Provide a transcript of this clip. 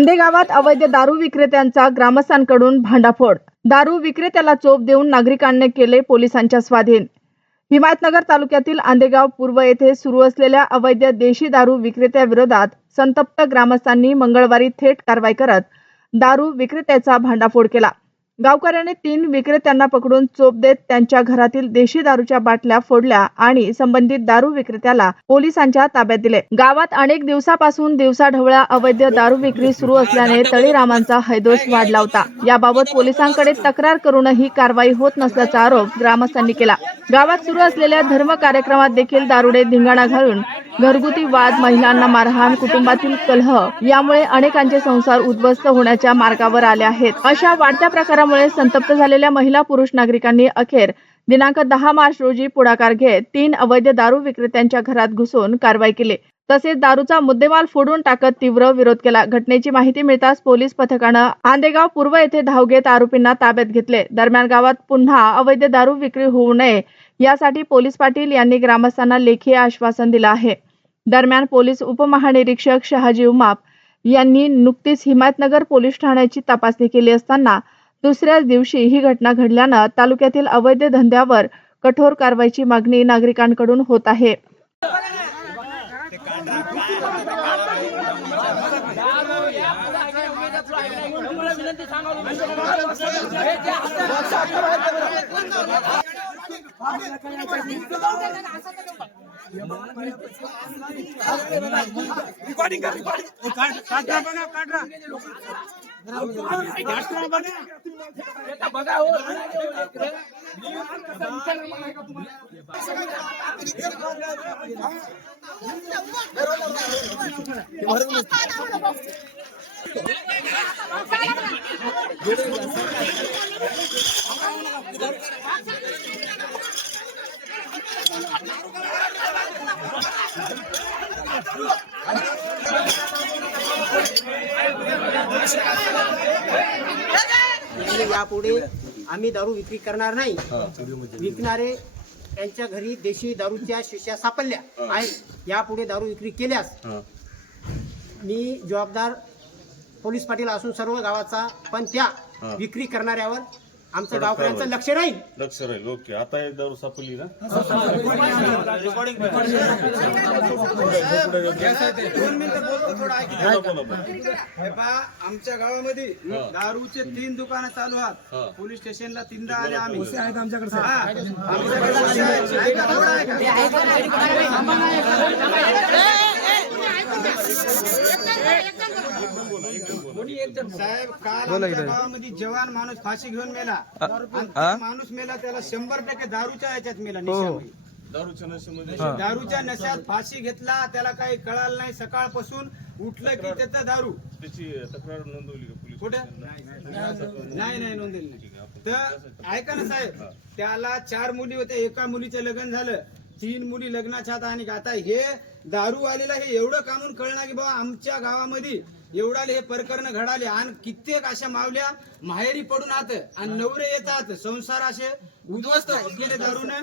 आंदे गावात अवैध दारू विक्रेत्यांचा ग्रामस्थांकडून भांडाफोड। दारू विक्रेत्याला चोप देऊन नागरिकांनी केले पोलिसांच्या स्वाधीन। हिमायतनगर तालुक्यातील आंदेगाव पूर्व येथे सुरू असलेल्या अवैध देशी दारू विक्रेत्याविरोधात संतप्त ग्रामस्थांनी मंगळवारी थेट कारवाई करत दारू विक्रेत्याचा भांडाफोड केला। गावकऱ्यांनी 3 विक्रेत्यांना पकडून चोप देत त्यांच्या घरातील देशी दारूच्या बाटल्या फोडल्या आणि संबंधित दारू विक्रेत्याला पोलिसांच्या ताब्यात दिले। गावात अनेक दिवसापासून दिवसाढवळ्या अवैध दारू विक्री सुरू असल्याने तळीरामांचा हैदोस वाढला होता। याबाबत पोलिसांकडे तक्रार करूनही कारवाई होत नसल्याचा आरोप ग्रामस्थांनी केला। गावात सुरू असलेल्या धर्म कार्यक्रमात देखील दारुडे धिंगाणा घालून घरगुती वाद, महिलांना मारहाण, कुटुंबातील कलह यामुळे अनेकांचे संसार उद्ध्वस्त होण्याच्या मार्गावर आले आहेत। अशा वाढत्या प्रकारामुळे संतप्त झालेल्या महिला पुरुष नागरिकांनी अखेर दिनांक 10 मार्च रोजी पुढाकार घेत 3 अवैध दारू विक्रेत्यांच्या घरात घुसून कारवाई केली। तसेच दारूचा मुद्देमाल फोडून टाकत तीव्र विरोध केला। घटनेची माहिती मिळताच पोलीस पथकानं आंदेगाव पूर्व येथे धाव घेत आरोपींना ताब्यात घेतले। दरम्यान गावात पुन्हा अवैध दारू विक्री होऊ नये यासाठी पोलीस पाटील यांनी ग्रामस्थांना लेखी आश्वासन दिलं आहे। दरम्यान पोलीस उपमहानिरीक्षक शहाजी उमाप यांनी नुकतीच हिमायतनगर पोलीस ठाण्याची तपासणी केली असताना दुसऱ्याच दिवशी ही घटना घडल्यानं तालुक्यातील अवैध धंद्यावर कठोर कारवाईची मागणी नागरिकांकडून होत आहे। यापुढे आम्ही दारू विक्री करणार नाही। विकणारे यांच्या घरी देशी दारूच्या शिश्या सापडल्या आहेत। यापुढे दारू विक्री केल्यास मी जबाबदार पोलीस पाटील असून सर्व गावाचा, पण त्या विक्री करणाऱ्यावर आमचं गावकऱ्यांचं लक्ष राहील। ओके, आता एक दारू सापडली ना? आमच्या गावामध्ये दारूचे 3 दुकानं चालू आहेत। पोलीस स्टेशनला 3दा आले आम्ही। साहेब, काल आमच्या गावामध्ये जवान माणूस फाशी घेऊन मेला। माणूस मेला त्याला 100% दारूच्या याच्यात मेला, निशामध्ये। दारूच्या नशेत फाशी घेतला, त्याला काही कळालं नाही। सकाळपासून उठलं की त्याचा दारू। त्याची तक्रार नोंदवली का पोलीस? कुठे नाही नोंदवली नाही। तर ऐका ना साहेब, त्याला 4 मुली होत्या, एका मुलीचं लग्न झालं, 3 मुली लग्नाच्या हात। आणि आता हे दारू आलेला हे एवढं कामून कळणार की बाबा आमच्या गावामध्ये एवढाले हे प्रकरण घडाले आणि कित्येक अशा मावल्या माहेरी पडून आहात आणि नवरे येतात, संसार असे उद्ध्वस्त होत गेले दारूने।